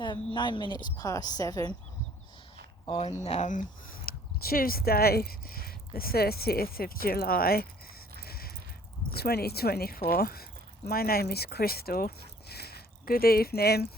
7 on Tuesday the 30th of July 2024. My name is Crystal. Good evening.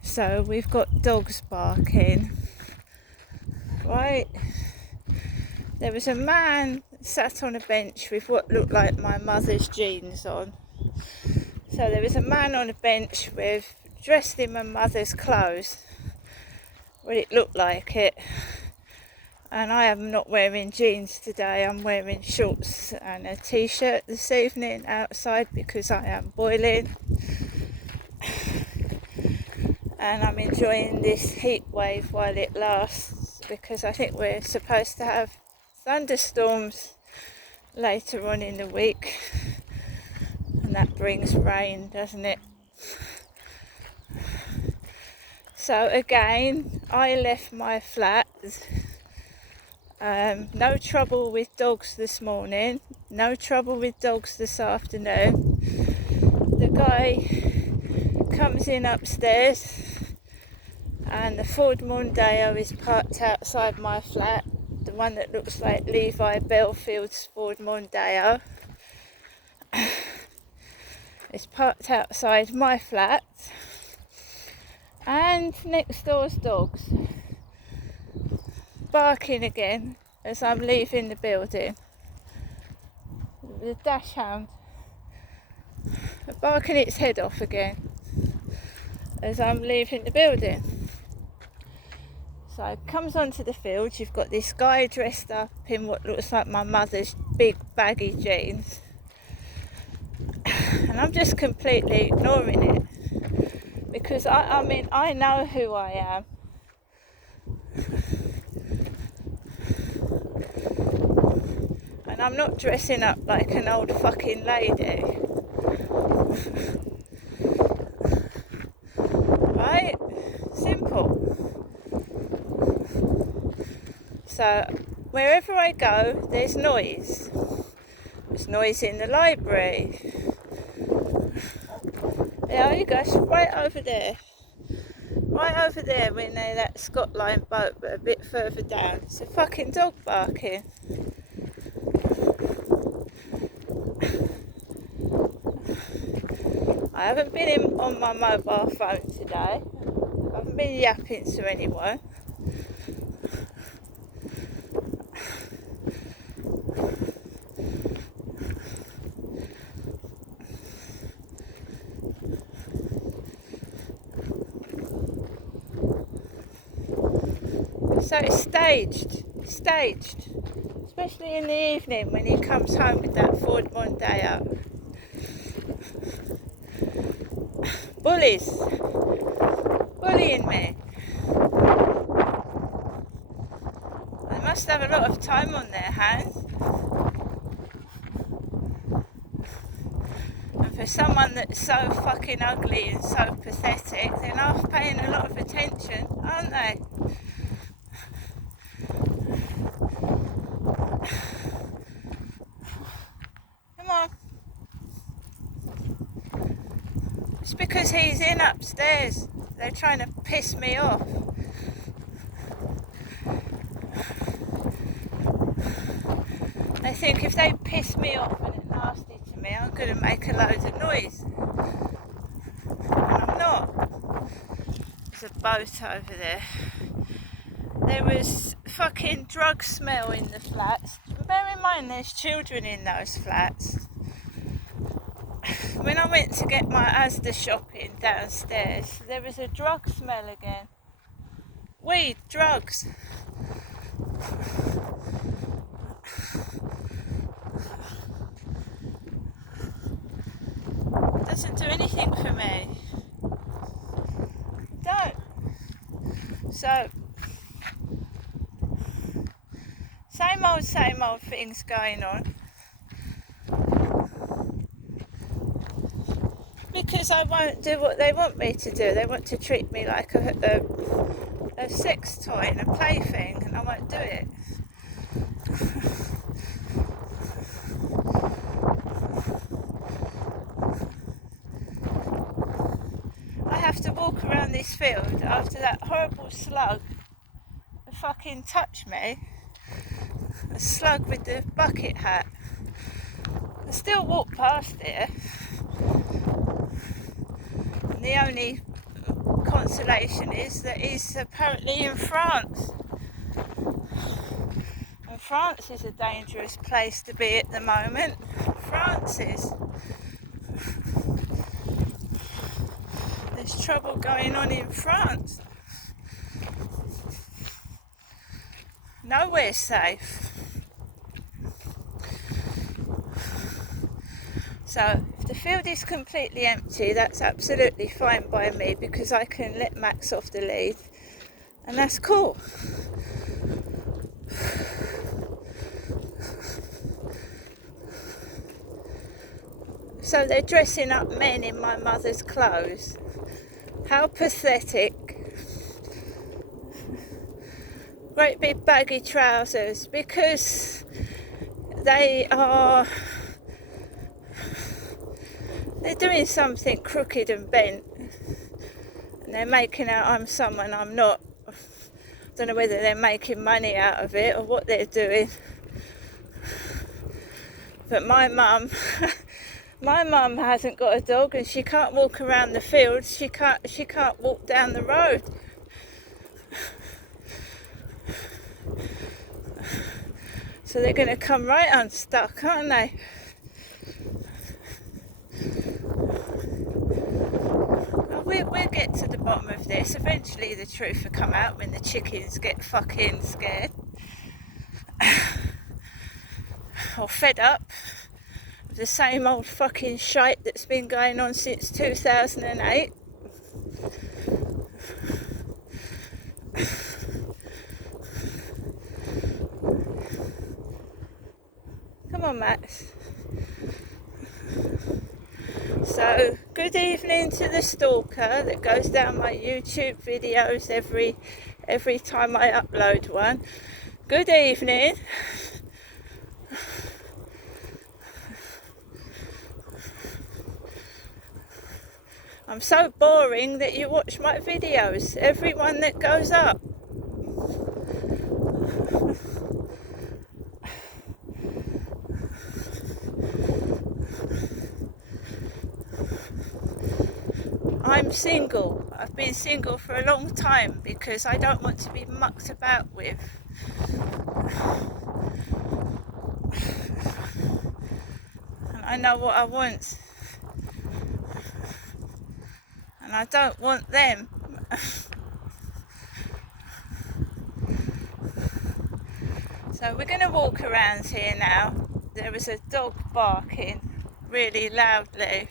So we've got dogs barking, right? There was a man sat on a bench with what looked like my mother's jeans on. So there was a man on a bench dressed in my mother's clothes. Well, it looked like it. And I am not wearing jeans today. I'm wearing shorts and a t-shirt this evening outside because I am boiling. And I'm enjoying this heat wave while it lasts, because I think we're supposed to have thunderstorms later on in the week, and that brings rain, doesn't it? So again, I left my flat. No trouble with dogs this morning, no trouble with dogs this afternoon. The guy comes in upstairs and the Ford Mondeo is parked outside my flat, the one that looks like Levi Bellfield's Ford Mondeo. It's parked outside my flat, and next door's dogs barking again as I'm leaving the building. The dachshund barking its head off again as I'm leaving the building. So it comes onto the field, you've got this guy dressed up in what looks like my mother's big baggy jeans, and I'm just completely ignoring it, because I mean I know who I am. And I'm not dressing up like an old fucking lady. Right? Simple. So wherever I go, there's noise. There's noise in the library. There you go, right over there. Right over there, we know that Scott Line boat, but a bit further down. It's a fucking dog barking. I haven't been on my mobile phone today. I haven't been yapping to anyone. So it's staged, especially in the evening when he comes home with that Ford Mondeo. Bullying me. They must have a lot of time on their hands. And for someone that's so fucking ugly and so pathetic, they're not paying a lot of attention, aren't they? Come on. It's because he's in upstairs. They're trying to piss me off. They think if they piss me off and it's nasty to me, I'm going to make a load of noise. And I'm not. There's a boat over there. There was fucking drug smell in the flats. Bear in mind there's children in those flats. When I went to get my Asda shopping downstairs, there was a drug smell again. Weed, drugs. It doesn't do anything for me. Don't. So, same old things going on. Because I won't do what they want me to do. They want to treat me like a sex toy and a plaything, and I won't do it. I have to walk around field after that horrible slug fucking touched me. A slug with the bucket hat. I still walk past it. And the only consolation is that he's apparently in France. And France is a dangerous place to be at the moment. France is. There's trouble going on in France. Nowhere's safe. So if the field is completely empty, that's absolutely fine by me, because I can let Max off the lead, and that's cool. So they're dressing up men in my mother's clothes. How pathetic. Great big baggy trousers, because they're doing something crooked and bent, and they're making out I'm someone I'm not. I don't know whether they're making money out of it or what they're doing. But my mum hasn't got a dog, and she can't walk around the field. She can't walk down the road. So they're going to come right unstuck, aren't they? We'll get to the bottom of this. Eventually the truth will come out when the chickens get fucking scared. Or fed up with the same old fucking shite that's been going on since 2008. Come on, Max. So, good evening to the stalker that goes down my YouTube videos every time I upload one. Good evening. I'm so boring that you watch my videos, every one that goes up. I'm single. I've been single for a long time because I don't want to be mucked about with. And I know what I want. And I don't want them. So we're going to walk around here now. There was a dog barking really loudly.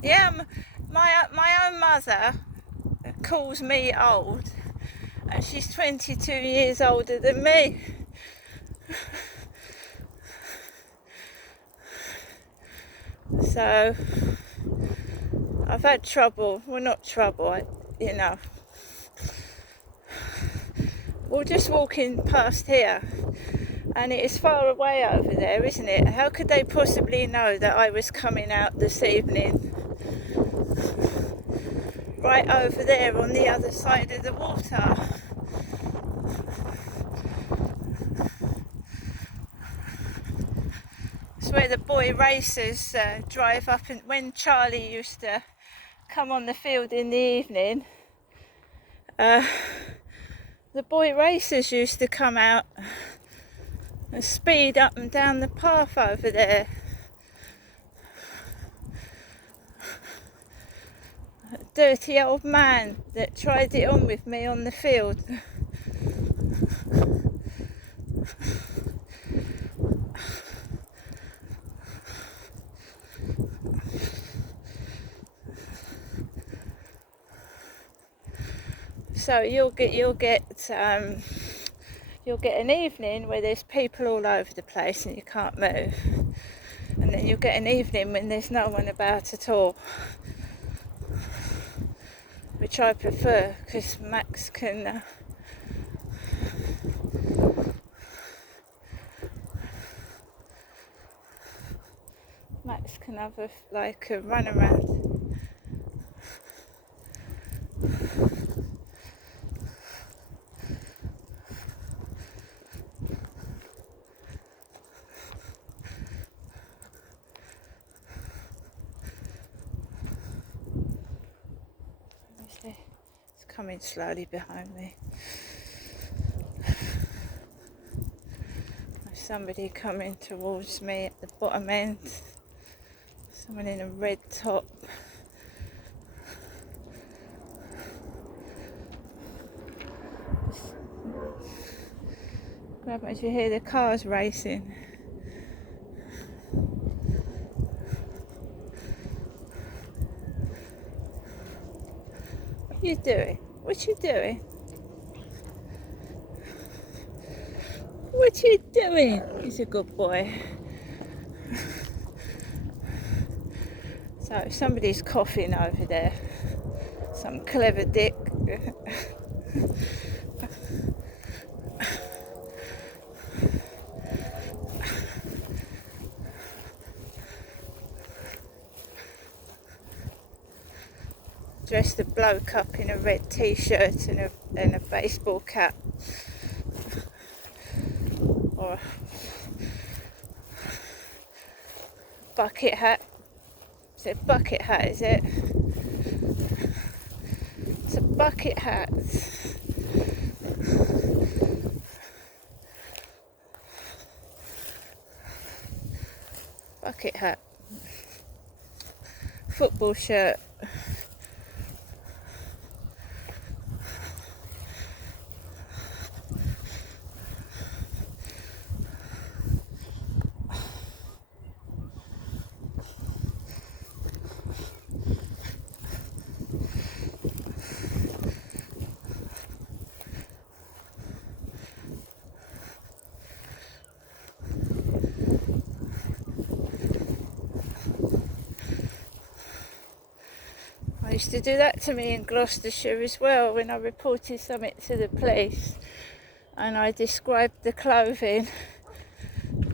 Yeah, my own mother calls me old, and she's 22 years older than me. So I've had trouble. Well, not trouble, we're just walking past here, and it is far away over there, isn't it? How could they possibly know that I was coming out this evening? Right over there on the other side of the water. It's where the boy racers drive up, and when Charlie used to come on the field in the evening, the boy racers used to come out and speed up and down the path over there. A dirty old man that tried it on with me on the field. So you'll get an evening where there's people all over the place and you can't move, and then you'll get an evening when there's no one about at all, which I prefer, because Max can Max can have a run around. It's coming slowly behind me. There's somebody coming towards me at the bottom end. Someone in a red top. Grab as you hear the cars racing. What are you doing? What you doing? What you doing? He's a good boy. So somebody's coughing over there. Some clever dick. Dressed a bloke up in a red t-shirt and a baseball cap. Or a bucket hat. Is it a bucket hat, is it? It's a bucket hat. Bucket hat. Football shirt. I used to do that to me in Gloucestershire as well when I reported something to the police and I described the clothing.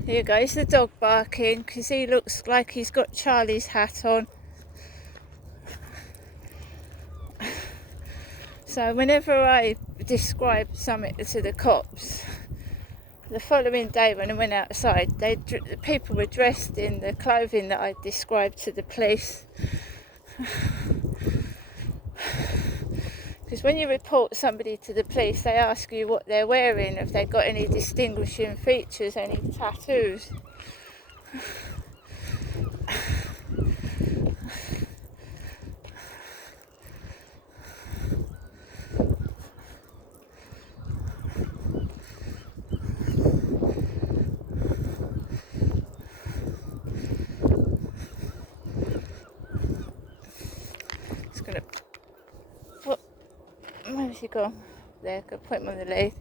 Here goes the dog barking because he looks like he's got Charlie's hat on. So whenever I described something to the cops, the following day when I went outside, the people were dressed in the clothing that I described to the police. Because when you report somebody to the police, they ask you what they're wearing, if they've got any distinguishing features, any tattoos. Just gonna put, where's he gone? There, go put him on the lead.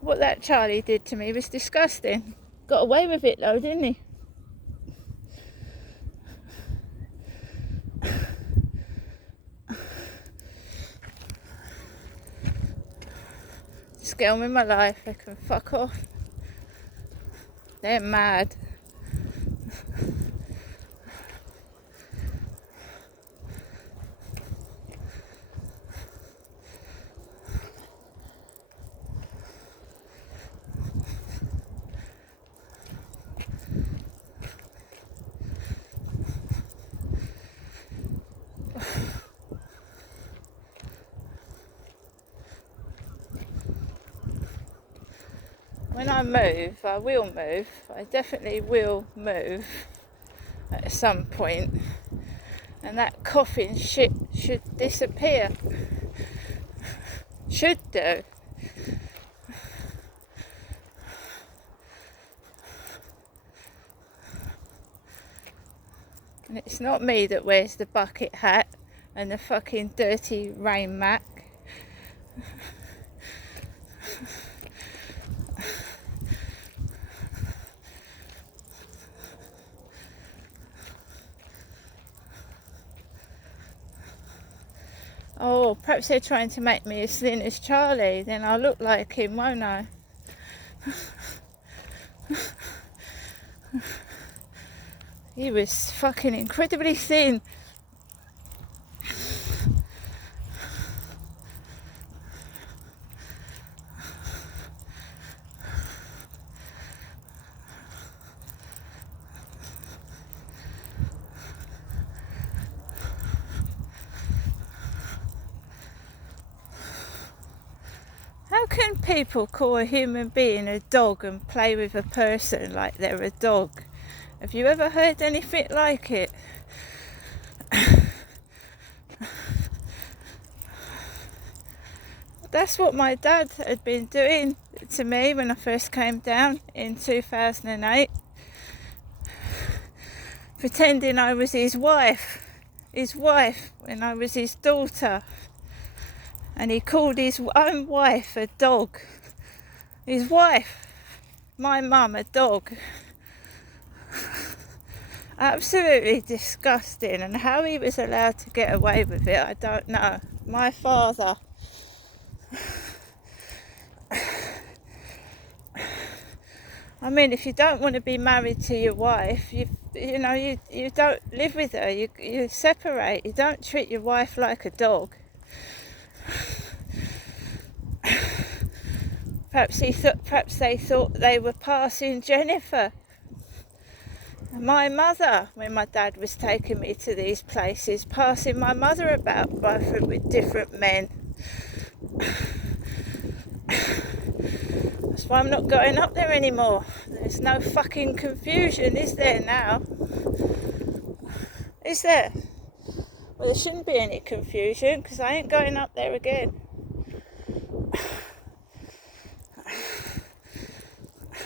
What that Charlie did to me was disgusting. Got away with it though, didn't he? Just get on with my life, they can fuck off. They're mad. When I move, I will move. I definitely will move at some point. And that coughing shit should disappear. Should do. And it's not me that wears the bucket hat and the fucking dirty rain mac. Oh, perhaps they're trying to make me as thin as Charlie, then I'll look like him, won't I? He was fucking incredibly thin. How can people call a human being a dog and play with a person like they're a dog? Have you ever heard anything like it? That's what my dad had been doing to me when I first came down in 2008. Pretending I was his wife when I was his daughter. And he called his own wife a dog. His wife, my mum, a dog. Absolutely disgusting. And how he was allowed to get away with it, I don't know. My father. I mean, if you don't want to be married to your wife, you don't live with her. You separate. You don't treat your wife like a dog. Perhaps they thought they were passing Jennifer. My mother, when my dad was taking me to these places, passing my mother about with different men. That's why I'm not going up there anymore. There's no fucking confusion, is there now? Is there? Well, there shouldn't be any confusion, because I ain't going up there again.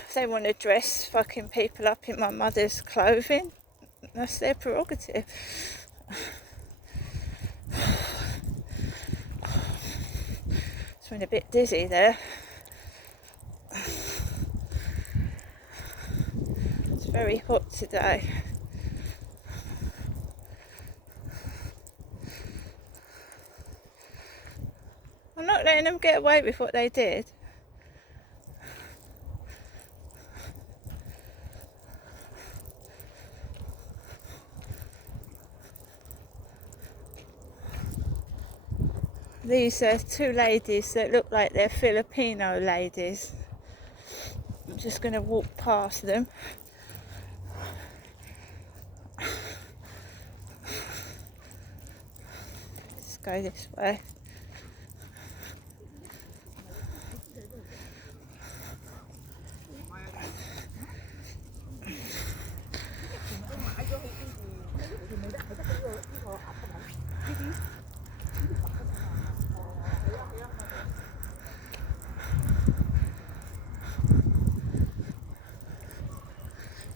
If they want to dress fucking people up in my mother's clothing, that's their prerogative. It's been a bit dizzy there. It's very hot today. I'm not letting them get away with what they did. These are two ladies that look like they're Filipino ladies. I'm just going to walk past them. Let's go this way.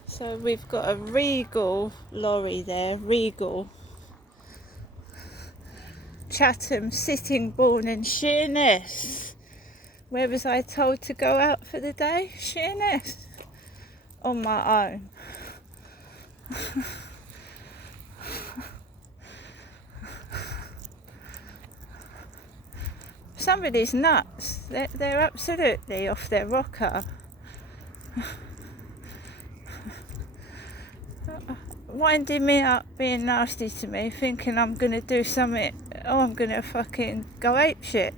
So we've got a Regal lorry there, Regal. Chatham, Sittingbourne and Sheerness. Where was I told to go out for the day? Sheerness. On my own. Somebody's nuts. They're absolutely off their rocker. Winding me up, being nasty to me, thinking I'm going to do something. Oh, I'm going to fucking go apeshit.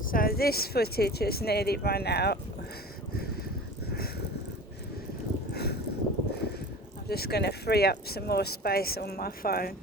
So this footage has nearly run out. I'm just going to free up some more space on my phone.